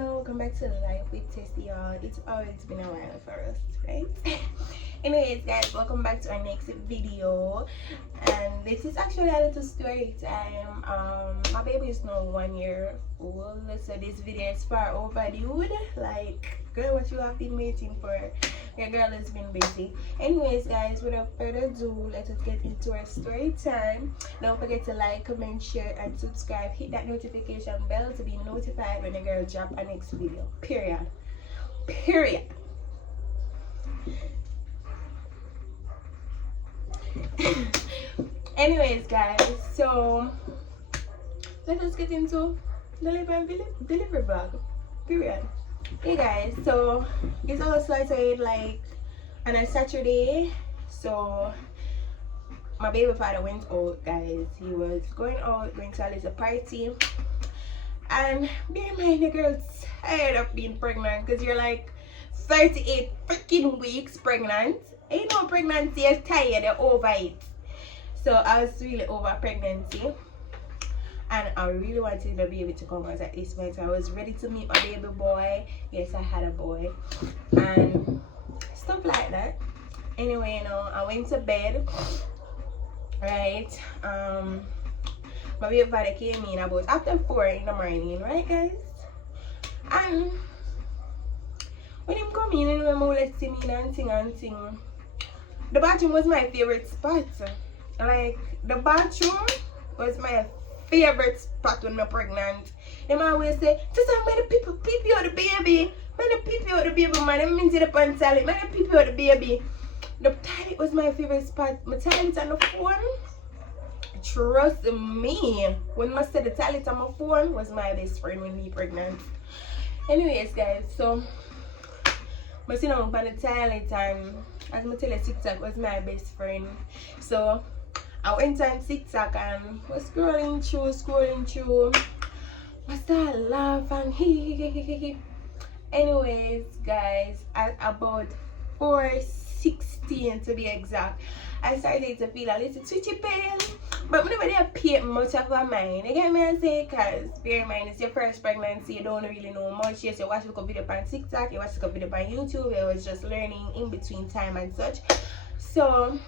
channel. Welcome back to Life with Tessie, y'all. It's always been a while for us, right? Anyways, guys, welcome back to our next video. And this is actually a little story time. My baby is now 1 year old, so this video is far overdue. Like, girl, what you have been waiting for? Your girl has been busy. Anyways, guys, without further ado, let us get into our story time. Don't forget to like, comment, share, and subscribe. Hit that notification bell to be notified when the girl drop a next video. Period. Anyways, guys, so let us get into the delivery vlog. Period. Hey guys, so it's all started like on a Saturday. So my baby father went out, guys. He was going to a little party, and bear in mind, the girl's tired of being pregnant, because you're like 38 freaking weeks pregnant. Ain't no pregnancy is tired, you're over it. So I was really over pregnancy, and I really wanted the baby to come out at this point. So I was ready to meet my baby boy. Yes, I had a boy and stuff like that. Anyway, you know, I went to bed, right? My baby father came in about after 4 in the morning, right, guys? And when him come in, anyway, I let him in and thing. The bathroom was my favorite spot. Like, the bathroom was my favorite spot when I'm pregnant. They always say, "Sister, man, the people peep you out the baby. Man, the peep you out the baby, man. I'm into the pan salad. Man, the peep you out the baby." The toilet was my favorite spot. My toilet on the phone. Trust me. When I said the toilet on my phone was my best friend when we pregnant. Anyways, guys, so I sit down on the toilet, and as I tell you, TikTok was my best friend. So I went on TikTok and was scrolling through. I started laughing. Anyways, guys, at about 4:16 to be exact, I started to feel a little twitchy pain, but I never paid much of a mind. You get me? I say, because bear in mind, it's your first pregnancy, you don't really know much. Yes, you watch a video on TikTok, you watch a video on YouTube, you was just learning in between time and such. So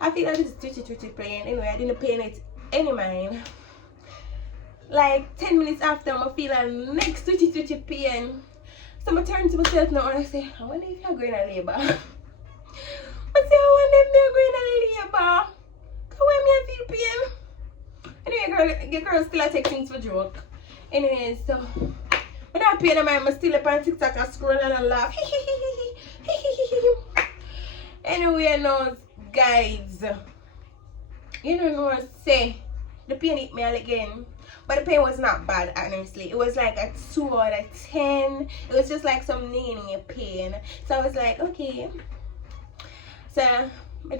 I feel like this twitchy pain. Anyway, I didn't pay it any mind. Like 10 minutes after, I feel a next twitchy pain. So I turn to myself now and I say, I wonder if you're going to labor. I say, I wonder if you're going to labor. Because when I feel pain. Anyway, your girl still take things for joke. Anyway, so when I pay the mind, I'm still up on TikTok and scroll and laugh. Anyway, no, guys, you don't know, say the pain hit me again, but the pain was not bad, honestly. It was like a 2 out of 10. It was just like some nagging pain. So I was like, okay. So I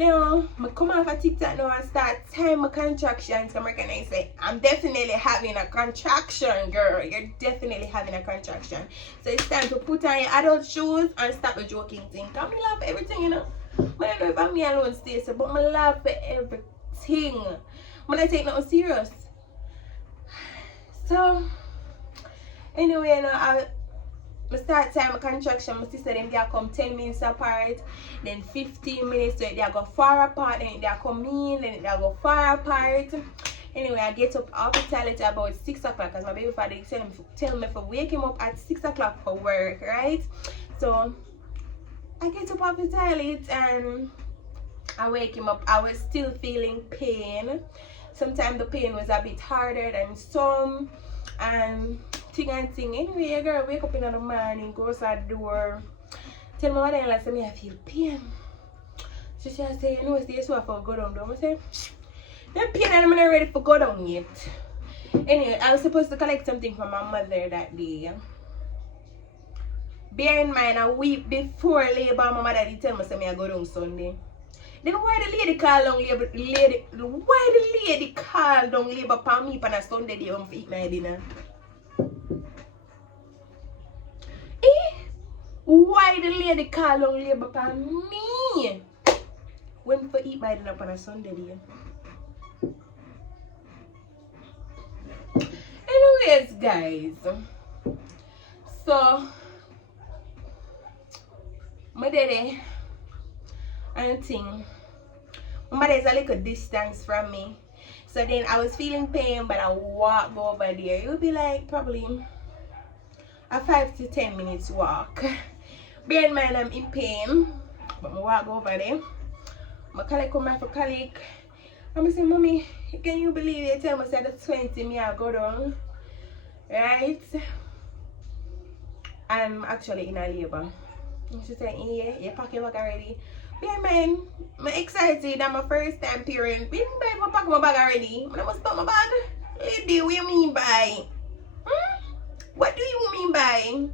come off of TikTok now and start time my contractions. I'm recognize say I'm definitely having a contraction, girl. You're definitely having a contraction. So it's time to put on your adult shoes and stop the joking thing. Come me laugh for everything, you know. I don't know if I'm me alone, Stacey, but I laugh for everything. When I take nothing serious. So anyway, you know, I start time contraction. My sister them they come 10 minutes apart, then 15 minutes, so they go far apart, then they come in, then they go far apart. Anyway, I get up off the toilet about 6 o'clock, because my baby father tell me to wake him up at 6 o'clock for work, right? So I get up off the toilet and I wake him up. I was still feeling pain. Sometimes the pain was a bit harder than some, and thing. Anyway, a girl wake up in the morning, goes at the door, tell my mother-in-law, say me I feel pain. So she say, you know, it's this one for go down. I say, that pain and I'm not ready for go down yet. Anyway, I was supposed to collect something from my mother that day. Bear in mind, a week before labor, my mother did tell me say me I go down Sunday. Then why the lady call down labor? Why the lady call down labor for me on a Sunday day when I eat my dinner? Why the lady call down labor for me when I eat my dinner on a Sunday day? Anyways, guys, So my daddy and thing. My mother is a little distance from me. So then I was feeling pain, but I walk over there. It would be like probably a 5 to 10 minutes walk. Bear in mind I'm in pain, but I walk over there. My colleague come back for colleague. I'm say, Mommy, can you believe it? Tell me say the 20 me I go down. Right? I'm actually in a labor. She said, yeah, you pack your bag already. Bear in mind, I'm excited. I'm my first time parent. We didn't buy pack my bag already. I must pack my bag. Lady, what do you mean by? What do you mean by?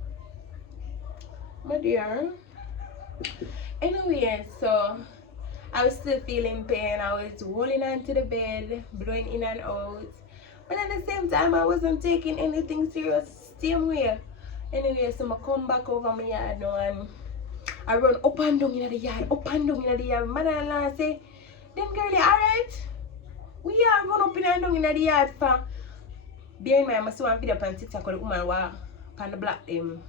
My dear. Anyway, so I was still feeling pain. I was rolling onto the bed, blowing in and out. But at the same time, I wasn't taking anything serious. Same way. Anyway, so I come back over my yard now and I run up and down in the yard, up and down in the yard. Mother-in-law say, then girlie, alright? We are run up and down in the yard for. Bear in mind, I saw a video on TikTok where the woman walk on the block them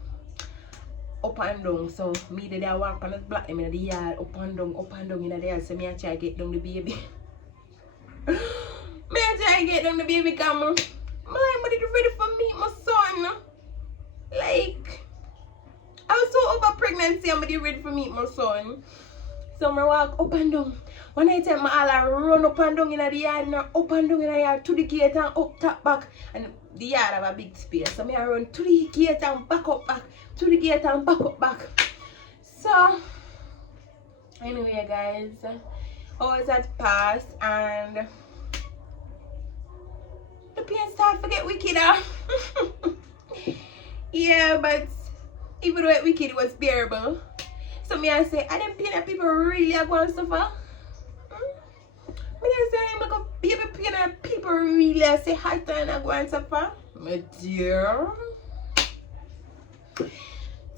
up and down. So me did I walk on the block them in the yard, up and down in the yard. So me I try to get down the baby. Me I try to get down the baby come. My body ready for me, my son. Like, I was so over pregnancy, I'm ready for meet my son. So I walk up and down. One night time I run up and down in the yard and up and down in the yard to the gate and up top back. And the yard have a big space. So I run to the gate and back up back. To the gate and back up back. So anyway guys, hours had passed and the pain started to get wickeder. Yeah, but even though it wicked, it was bearable. So me I say, I didn't pain that people really are going to suffer. Me I say, I'm like a baby pain that people really are say hard and are going to suffer. My dear.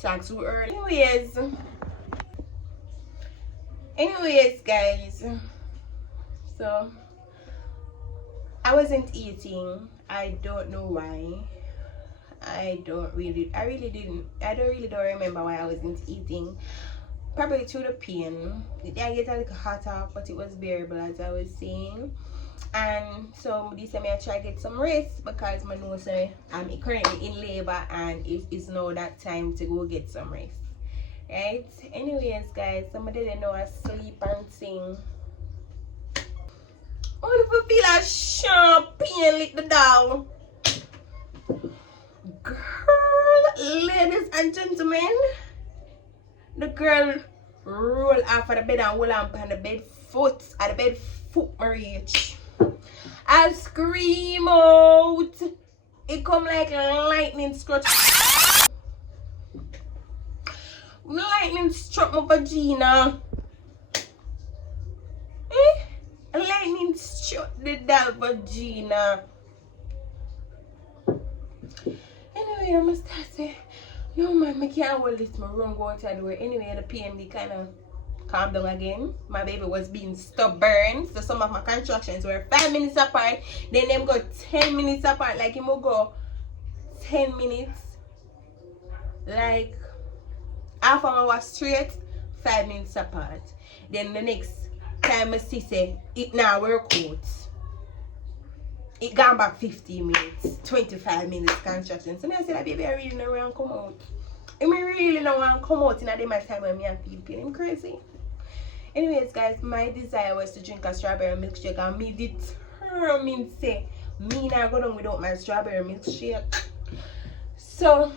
Talk too early. Anyways guys. So I wasn't eating. I don't know why. I don't really remember why I wasn't eating. Probably through the pain. I get a little hotter, but it was bearable as I was saying. And so this time I try to get some rest because I know say I'm currently in labor and it's now that time to go get some rest. Right? Anyways guys, somebody didn't know I sleep and sing. Only if you feel a sharp pain lick the down. Girl, ladies and gentlemen, the girl roll off of the bed and hold on the bed foot. At the bed foot my reach. I scream out. It come like lightning struck. Lightning struck my vagina. Lightning struck the doll vagina. Anyway, I must start say, no man, I can't hold this, my room go outside the way. Anyway, the pain be kind of calm down again. My baby was being stubborn, so some of my contractions were 5 minutes apart, then them go 10 minutes apart. Like him will go 10 minutes, like half an hour straight, 5 minutes apart. Then the next time I see say it now work out, it gone back 15 minutes, 25 minutes contraction. So I said, that baby, I really don't want to come out. I really don't want to come out in a day my time when I feel pain. I'm crazy. Anyways, guys, my desire was to drink a strawberry milkshake, and me determined say, me not go down without my strawberry milkshake. So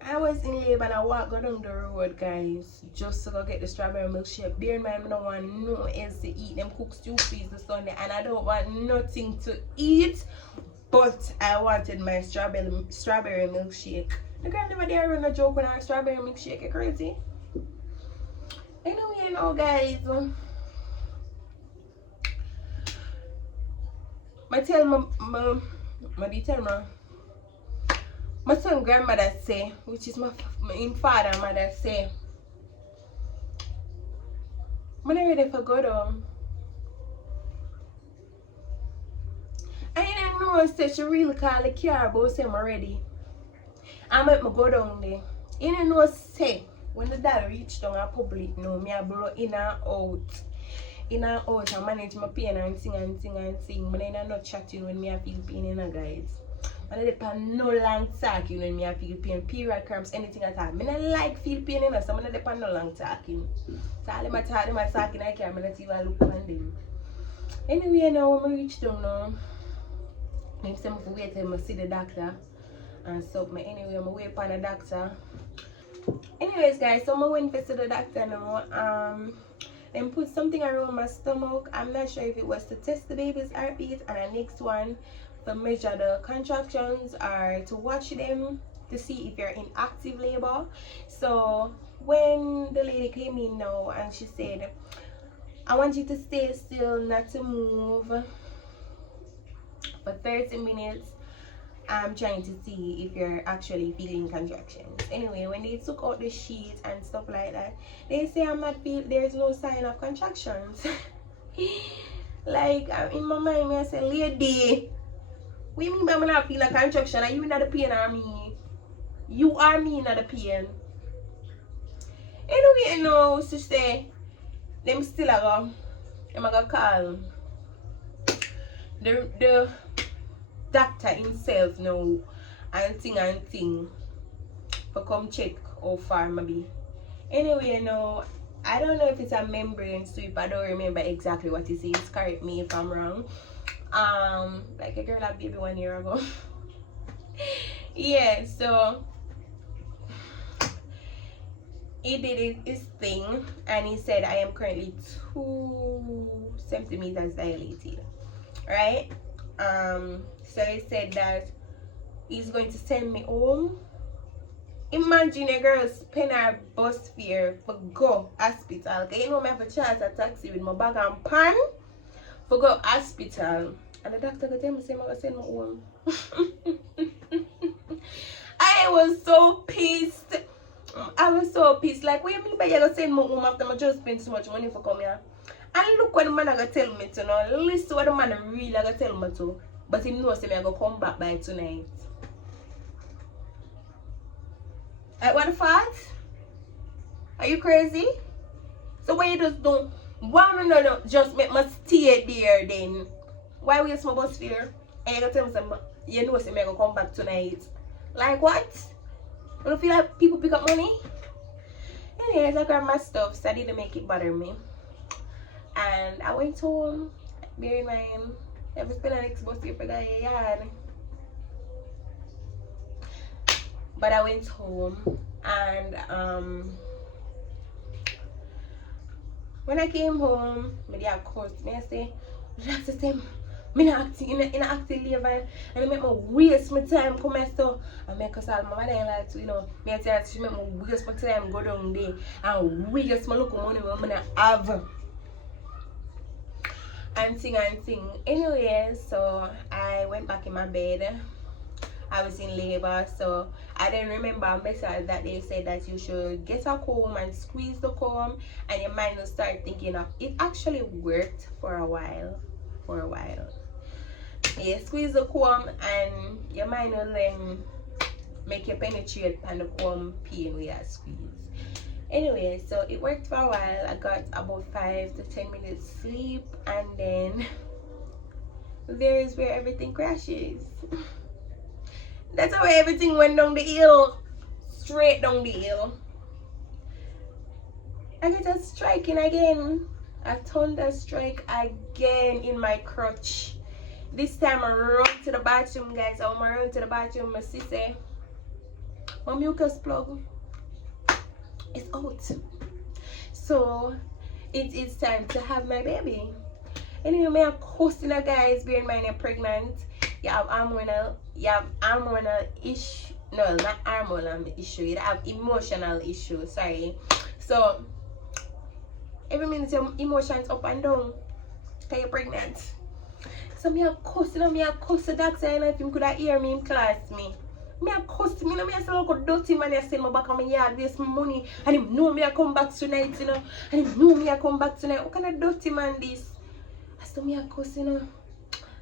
I was in labor and I walked down the road, guys, just to go get the strawberry milkshake. Bear in mind, I don't want no else to eat. Them cook stew peas the Sunday, and I don't want nothing to eat. But I wanted my strawberry milkshake. The girl never dare run a joke when I strawberry milkshake. You crazy? Anyway, you know, guys. My son grandmother say, which is my father mother say, I'm not ready for go down. And you didn't know say she really call the car but say I'm ready. I make me go down there. You didn't know say when the dad reached down a public no me a blow in and out. In and out and manage my pain and sing. But then I'm not chatting when me a feel pain in a guys. And I depend no long talking when me a feel pain, period cramps, anything at all. I don't like feel pain in us, so I don't depend no long talking. So all them a talking I can't not even look on them. Anyway, now when I reach down now, I say I wait till I see the doctor and so anyway I'm wait for the doctor. Anyways guys, so I went to see the doctor now. Then put something around my stomach. I'm not sure if it was to test the baby's heartbeat, and the next one to measure the contractions or to watch them to see if you're in active labor. So when the lady came in now and she said, I want you to stay still, not to move for 30 minutes. I'm trying to see if you're actually feeling contractions. Anyway, when they took out the sheet and stuff like that, they say there's no sign of contractions. Like in my mind, I say, lady, what do you mean by me not feel a contraction? Are you in the pain or me? You are me in the pain. Anyway, no, so say, them still I'm gonna call the doctor himself now and thing for come check how far maybe. Anyway, now I don't know if it's a membrane sweep. I don't remember exactly what it is. Correct me if I'm wrong. Like a girl had baby 1 year ago. Yeah, so he did his thing and he said I am currently 2 centimeters dilated, right? So he said that he's going to send me home. Imagine a girl spend her bus fare for go hospital. Okay, you know me have a charge a taxi with my bag and pan for go hospital. And the doctor could tell me say I'm gonna send me home. I was so pissed. Like, what do you mean by you're gonna send me home after I just spent so much money for coming here? And look what the man gonna tell me to now. Listen to what the man really gonna tell me to. But he knows me I gonna come back by tonight. Like what the fuck? Are you crazy? So why you just don't no, just make me stay there then? Why waste my bus fare? And you gonna tell me something, you know me I gonna come back tonight. Like what? You don't feel like people pick up money? Anyways, I grabbed my stuff so I didn't make it bother me. And I went home, bear in mind, I have to spend the next bus here for the yard. But I went home and when I came home, of course, I say, that's the same. I'm acting in active labor and I make me waste my time come and stuff. And make us all my mother like to, me I tell her she make me waste my time go down there and waste my local money when I have. And thing. Anyway, so I went back in my bed. I was in labor, so I didn't remember a message that they said that you should get a comb and squeeze the comb and your mind will start thinking of it. Actually worked for a while. Yeah, squeeze the comb and your mind will then make you penetrate and the comb pain with your squeeze. Anyway, so it worked for a while. I got about 5 to 10 minutes sleep and then there is where everything crashes. That's how everything went down the hill. Straight down the hill. I get a striking again. A thunder strike again in my crotch. This time I run to the bathroom, guys. I run to the bathroom. My sister, my mucus plug is out. So it is time to have my baby. Anyway, I'm hosting a guys. Bear in mind you're pregnant. You have hormonal issue. No, not hormonal issue. You have emotional issue. Sorry. So every minute your emotions up and down because you're pregnant. So me a cuss the doctor and if him could have hear me in class me. Me a cuss me, me a say look dirty man I send me back on my yard waste my money and him know me a come back tonight, and him know me a come back tonight. What kind of dirty man this? I said me a cuss,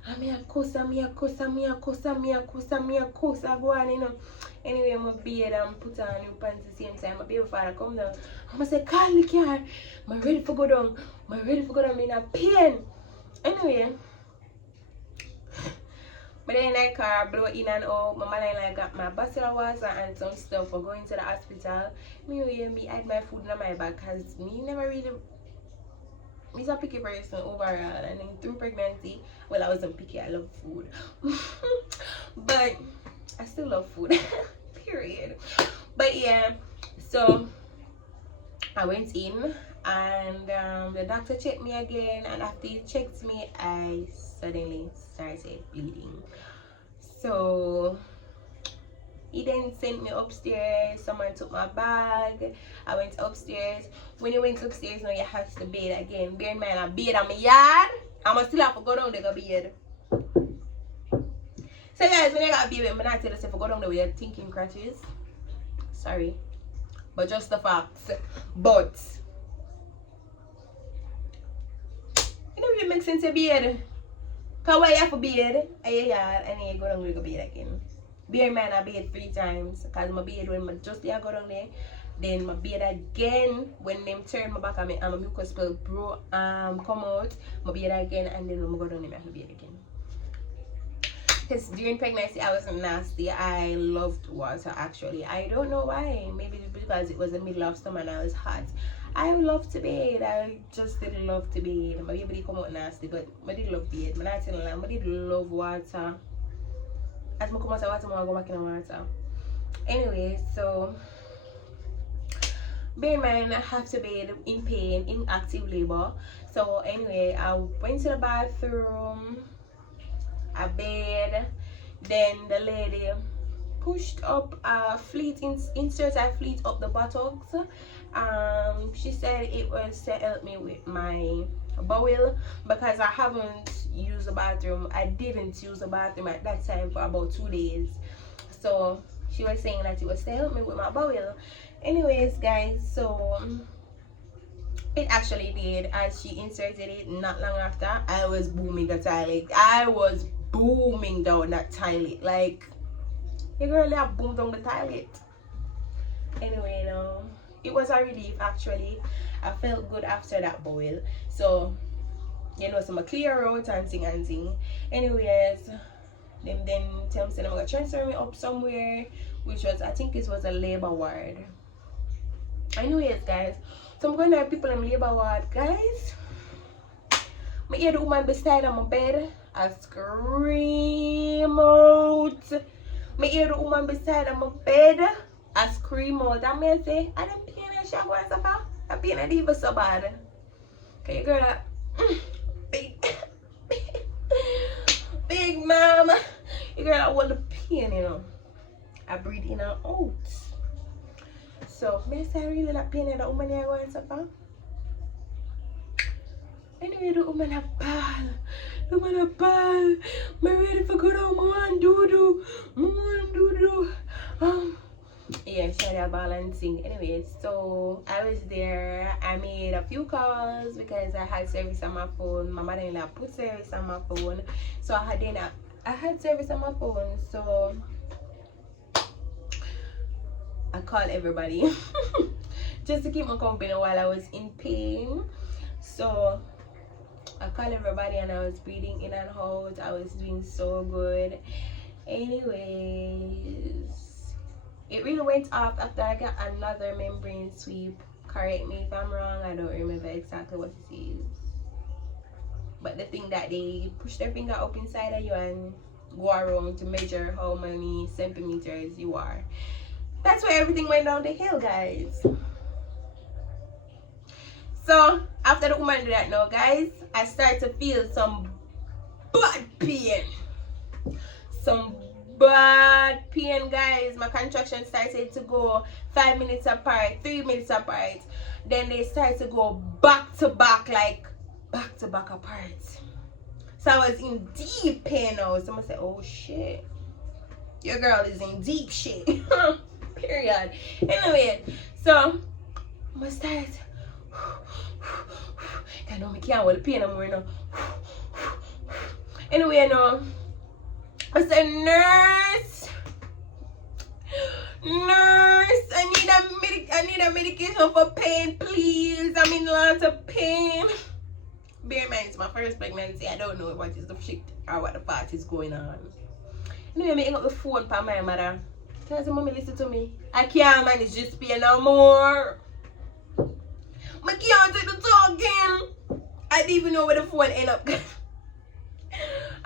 And me a cuss, and me a cuss, and me a cuss, and me a cuss, and me a cuss, I go on, you know. Anyway, my beard and put on new pants at the same time. My baby father come down. I'm going to say, call the car. I'm ready for go down. I'm ready for go down. I'm in a pain. Anyway. But then I car blow in and out. My mother like got my bottle water and some stuff for going to the hospital. Me had my food in my bag because me never really... Me's a picky person overall, and then through pregnancy, well, I wasn't picky, I love food. But I still love food. Period. But yeah, so I went in and the doctor checked me again, and after he checked me, I suddenly started bleeding. So he then sent me upstairs. Someone took my bag. I went upstairs. When you went upstairs, now you have to bathe again. Bear in mind, I bathe on my yard. I'm still have to go down there to bathe. So guys, when I got bathe, I'm not telling you to go down there with your thinking crutches. Sorry. But just the facts. But it don't really make sense to bathe. Because why you have to bathe at your yard and then you go down there to bathe again. Bear in mind, I bathe 3 times because my bathe when I just go down there. Then my bathe again when them turn my back and my mucus plug come out. My bathe again, and then when I go down there, I bathe again. Because during pregnancy, I wasn't nasty. I loved water actually. I don't know why. Maybe because it was the middle of summer and I was hot. I love to bathe. I just did love to bathe. My baby come out nasty, but I did love bathe. I did love water. As I come out of water, I go back in the water. Anyway, so bear in mind, I have to bathe in pain, in active labor. So anyway, I went to the bathroom, I bathed, then the lady pushed up a fleet, insert a fleet up the buttocks. She said it was to help me with my bowel because I haven't used the bathroom. I didn't use the bathroom at that time for about 2 days. So she was saying that it was to help me with my bowel. Anyways guys, so it actually did. As she inserted it, not long after, I was booming the toilet. I was booming down that toilet. Like, you girl have boomed down the toilet. Anyway, you know, it was a relief actually. I felt good after that boil. So, you know, some clear out and thing. Anyways, them then tell me they're gonna transfer me up somewhere, which was, I think it was a labor ward. Anyways guys, so I'm going to have people in labor ward, guys. I hear the woman beside my bed, I scream out. I hear the woman beside my bed, I scream out. I may say, I don't pain in the shower and stuff. I pain in even so bad. Okay, you girl that big mama. You girl that hold the pain, you know. I breathe in and out. So, may I say really that pain in the woman here going to suffer? Anyway, the woman a ball. The woman a ball. I'm ready for go down. I want doo-doo. Yeah, she had a ball and sing. Anyway, so I was there. I made a few calls because I had service on my phone. My mother-in-law put service on my phone. So I had service on my phone. So I called everybody just to keep me company while I was in pain. So I called everybody and I was breathing in and out. I was doing so good. Anyways, it really went off after I got another membrane sweep. Correct me if I'm wrong, I don't remember exactly what it is. But the thing that they push their finger up inside of you and go around to measure how many centimeters you are. That's where everything went down the hill, guys. So after the woman did that now, guys, I started to feel some bad pain. Some bad pain, guys. My contractions started to go 5 minutes apart, 3 minutes apart. Then they started to go back to back, like back to back apart. So I was in deep pain now. Someone said, oh shit, your girl is in deep shit. Period. Anyway, so I'm gonna start. I know I can't hold the pain anymore now. Anyway, no. I said, nurse, I need a medication for pain, please. I'm in lots of pain. Bear in mind, it's my first pregnancy. I don't know what is the shit or what the part is going on. Anyway, I'm making up the phone for my mother. Tell her, mommy, listen to me. I can't manage this pain no more. I can't take the talking. I didn't even know where the phone end up.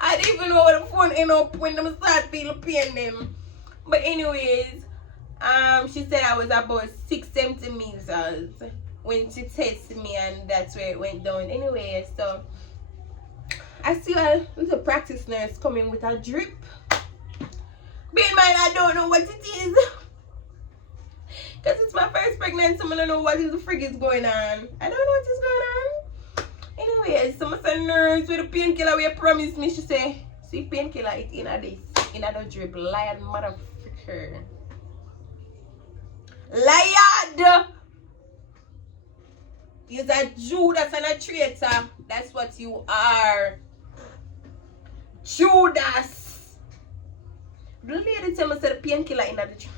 I didn't even know where the phone end up when I start feeling pain then. But anyways, she said I was about 6 centimeters when she tested me, and that's where it went down. Anyway, so I see a little practice nurse coming with a drip. Bear in mind, I don't know what it is. Because it's my first pregnancy, I don't know what is the frig is going on. I don't know what is going on. Anyway, so my nurse with a painkiller we promised me, she say, see painkiller it in a this, in a drip. Lion motherfucker. Liar! You're a Judas and a traitor. That's what you are. Judas. The lady tell me said a painkiller in a drip.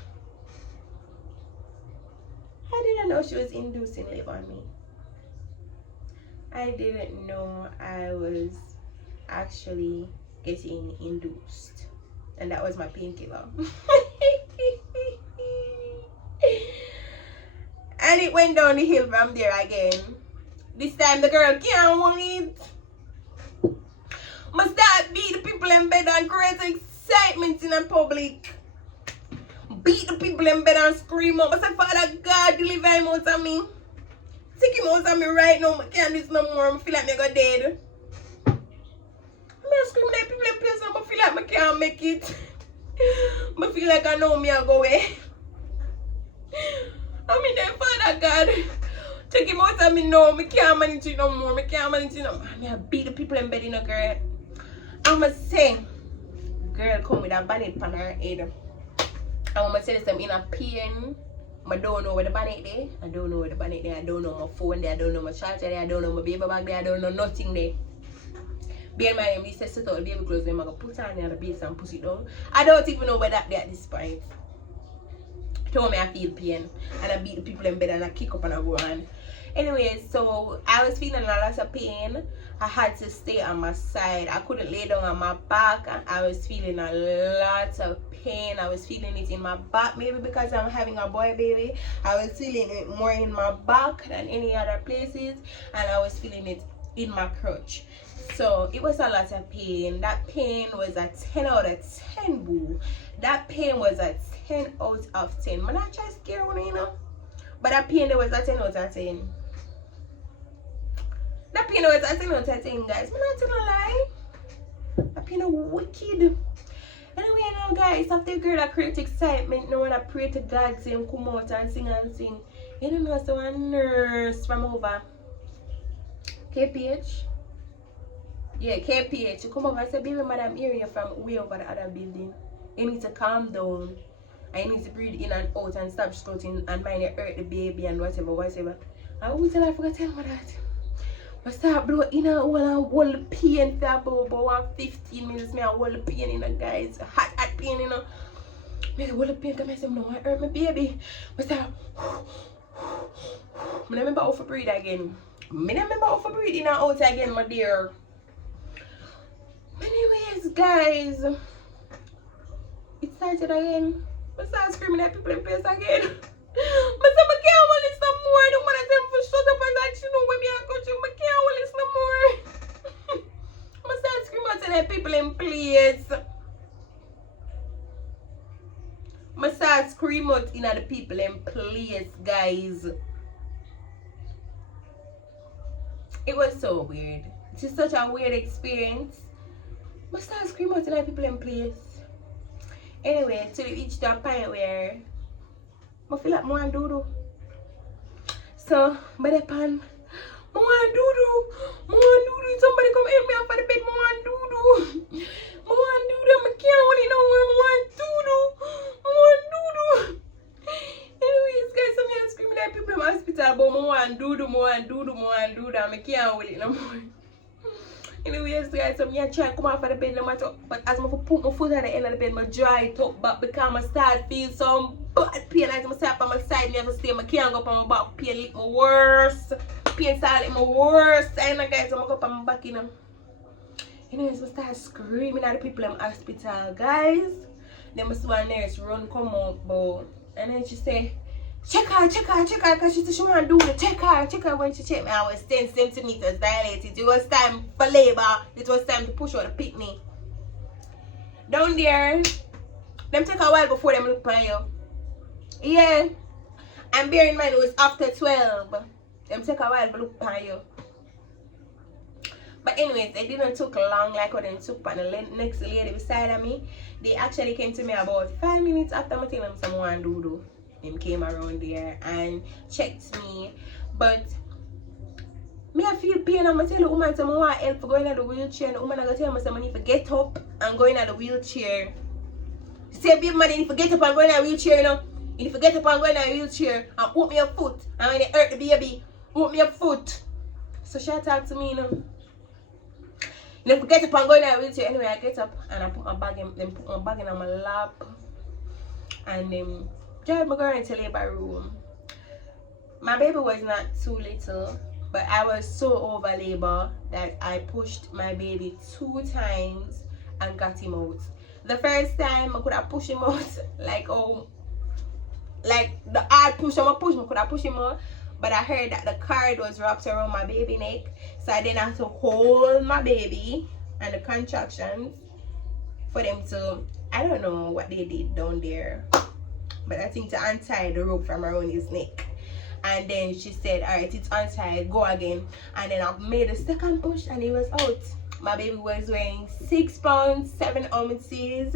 I didn't know she was inducing labor on me. I didn't know I was actually getting induced. And that was my painkiller. And it went down the hill from there again. This time the girl can't wait. Must start beat the people in bed and create excitement in the public. Beat the people in bed and scream out. I say, Father God, deliver him out of me. Take him out of me right now. I can't do this no more. I feel like I got dead. I'm screaming at people in place and I feel like I can't make it. I feel like I know me I go away. I mean, then Father God, take him out of me now. I can't manage it no more. I can't manage it no more. I beat the people in bed in a girl. I'm going to say, girl come with a bonnet on her head. I'm going to tell them in a pain. I don't know where the bonnet there. I don't know where the bonnet there. I don't know my phone there. I don't know my charger there. I don't know my baby bag there. I don't know nothing there. Bear in mind, he says set out the baby clothes. I'm going to put on the base and push it down. I don't even know where that there at this point. Told me I feel pain. And I beat the people in bed and I kick up and I go on. Anyway, so I was feeling a lot of pain. I had to stay on my side. I couldn't lay down on my back. I was feeling a lot of pain. I was feeling it in my back, maybe because I'm having a boy baby. I was feeling it more in my back than any other places, and I was feeling it in my crotch. So it was a lot of pain. That pain was a 10 out of 10, boo. That pain was a 10 out of 10. I'm not trying to scare one, you know, but that pain there was a 10 out of 10. That pain was a 10 out of 10, guys. I'm not telling a lie. That pain was wicked. Anyway, now guys, after girl that create excitement, now when I pray to God, say him come out and sing. You don't know, so a nurse from over KPH. Yeah, KPH. You come over and say, baby, madam, hearing you from way over the other building. You need to calm down. And you need to breathe in and out and stop shouting and mind you hurt the baby and whatever. I will tell her, I forgot to tell her that. I start blow in and hold the pain for about 15 minutes. I hold the pain in, guys. Hot pain, you know. I hold the pain because I say, no, I hurt my baby. I start. I remember how to breathe again. I remember how to breathe in and out again, my dear. Anyways, guys, it started again. I started screaming at people in place again. I said, I can't hold this no more. I don't want to tell them to shut up and that you know when I go to. I can't hold this no more. I started screaming at the people in place. I started screaming out in the people in place, guys. It was so weird. It's just such a weird experience. I started screaming out in the people in place. Anyway, till it reached a point where I feel like I want to do. So, by the pan, I want to do. Somebody come help me off of the bed. I want to do. I can't hold it no more. I want to do. Anyways, guys, some of you are screaming at people in the hospital, but I want to do. I can't hold it no more. Anyways, guys, so I try to come off of the bed no matter, but as I put my foot at the end of the bed, I dry it up back because I start feel some bad pain as I start on my side, me have to stay, I can't go up on my back, pain lick my worse, pain start lick my worse, and guys, I'm go up on my back, you know. Anyways, I start screaming at the people in the hospital, guys. Then I saw a nurse run come out, but, and then she say, check her, because she said she want to do the check her. When she checked me, I was 10 centimeters dilated. It was time for labor. It was time to push out the pitney. Down there, them take a while before them look at you. Yeah. And bear in mind, it was after 12. Them take a while to look at you. But anyways, it didn't took long like what it took for the next lady beside of me. They actually came to me about 5 minutes after I tell them someone do. Them came around there and checked me. But me I feel pain. I'm gonna tell the woman I want help for going in the wheelchair, and the woman I gonna tell me I need to get up and go in the wheelchair. Say baby man, you need to get up and go in the wheelchair, you know. You need to get up and go in the wheelchair and open your foot. And when it hurt the baby, open your foot. So she talk to me, you know. You need to get up and go in the wheelchair. Anyway, I get up and I put my bag in, on my lap, and drive my girl into labor room. My baby was not too little, but I was so over labor that I pushed my baby 2 times and got him out. The first time I could have pushed him out like the hard push I could have pushed him out, but I heard that the cord was wrapped around my baby neck, so I didn't have to hold my baby and the contractions for them to, I don't know what they did down there, but I think to untie the rope from around his neck. And then she said, alright, it's untied, go again. And then I made a second push and he was out. My baby was weighing 6 pounds 7 ounces.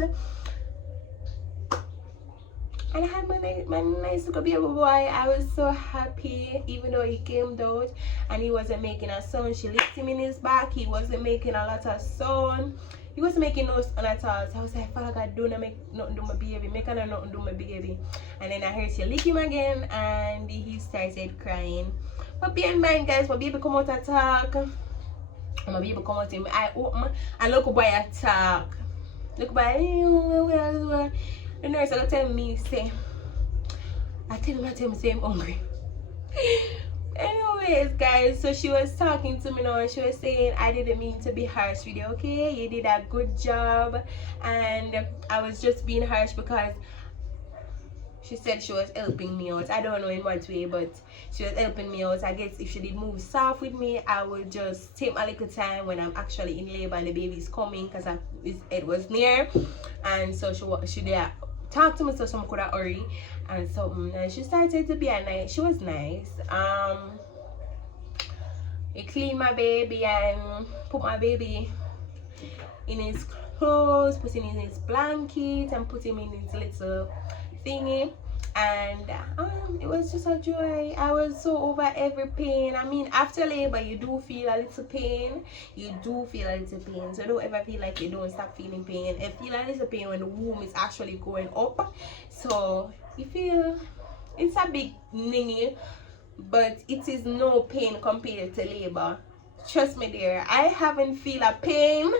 And I had my nice little baby boy. I was so happy, even though he came out and he wasn't making a sound. She licked him in his back. He wasn't making a lot of sound. He wasn't making no sound at all. So I was like, Father God, don't make nothing to my baby. Make her nothing to my baby. And then I heard she lick him again and he started crying. But bear in mind, guys, my baby come out and talk. My baby come out in my eye open and look boy attack. Look boy, the nurse will tell me, say, I tell him say I'm hungry. Anyways, guys, so she was talking to me now and she was saying I didn't mean to be harsh with you, okay? You did a good job, and I was just being harsh because she said she was helping me out. I don't know in what way, but she was helping me out. I guess if she did move soft with me, I would just take my little time when I'm actually in labor and the baby's coming, because it was near. And so she did talk to me so someone could have hurry and something. And she started to be she was nice. He cleaned my baby and put my baby in his clothes, put him in his blanket and put him in his little thingy, and it was just a joy. I was so over every pain. I mean, after labor you do feel a little pain, so don't ever feel like you don't stop feeling pain. I feel a little pain when the womb is actually going up, so you feel it's a big ningy, but it is no pain compared to labor. Trust me there, I haven't feel a pain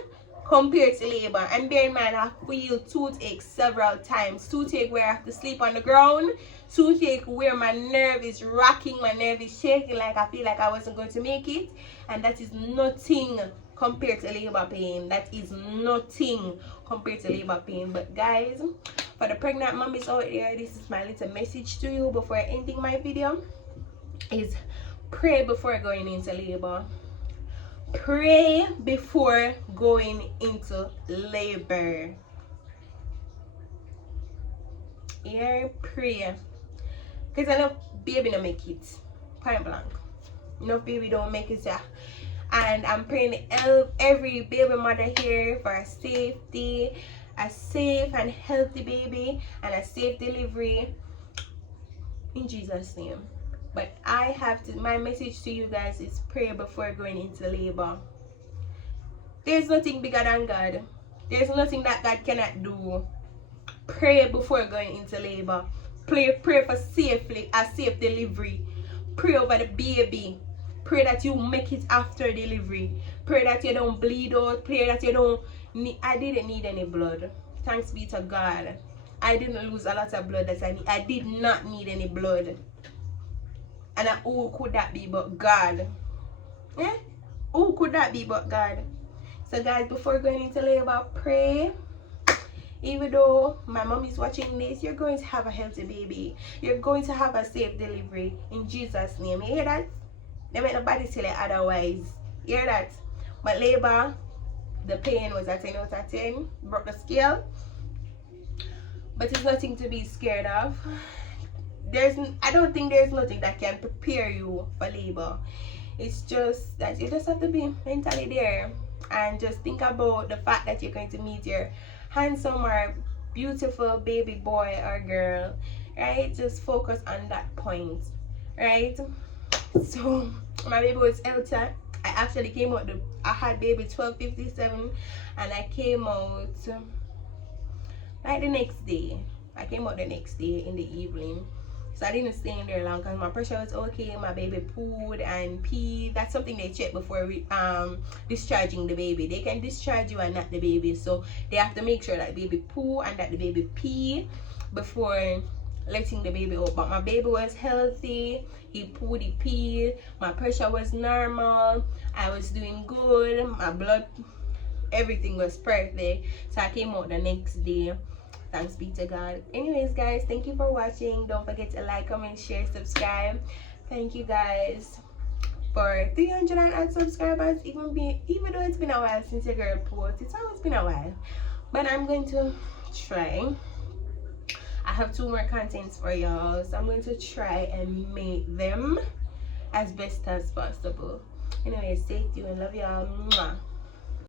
compared to labor. And bear in mind, I feel toothache several times. Toothache where I have to sleep on the ground. Toothache where my nerve is rocking, my nerve is shaking, like I feel like I wasn't going to make it. And that is nothing compared to labor pain. That is nothing compared to labor pain. But guys, for the pregnant mommies out there, this is my little message to you before ending my video, is pray before going into labor. Pray before going into labor. Yeah, pray. Because I know baby don't make it. Point blank. Enough baby don't make it, yeah. And I'm praying to help every baby mother here for safety, a safe and healthy baby, and a safe delivery. In Jesus' name. But my message to you guys is pray before going into labor. There's nothing bigger than God. There's nothing that God cannot do. Pray before going into labor. Pray for a safe delivery. Pray over the baby. Pray that you make it after delivery. Pray that you don't bleed out. Pray that you don't need. I didn't need any blood. Thanks be to God. I didn't lose a lot of blood that I need. I did not need any blood. And who could that be but God? Yeah? Who could that be but God? So guys, before going into labor, pray. Even though my mom is watching this, you're going to have a healthy baby. You're going to have a safe delivery in Jesus' name. You hear that? Never nobody tell you otherwise. You hear that? But labor, the pain was a 10 out of 10. Broke the scale. But it's nothing to be scared of. I don't think there's nothing that can prepare you for labor. It's just that you just have to be mentally there and just think about the fact that you're going to meet your handsome or beautiful baby boy or girl, right? Just focus on that point, right? So my baby was healthy. I actually came out I had baby 12:57 and I came out like the next day. I came out the next day in the evening. So I didn't stay in there long because my pressure was okay. My baby pooed and peed. That's something they check before discharging the baby. They can discharge you and not the baby. So they have to make sure that the baby poo and that the baby pee before letting the baby out. But my baby was healthy. He pooed, he peed. My pressure was normal. I was doing good. My blood, everything was perfect. So I came out the next day. Thanks be to God. Anyways guys, thank you for watching. Don't forget to like, comment, share, subscribe. Thank you guys for 300 and odd subscribers. Even though it's been a while since your girl posted, it's always been a while, but I'm going to try. I have 2 more contents for y'all, so I'm going to try and make them as best as possible. Anyway, stay tuned. Love y'all.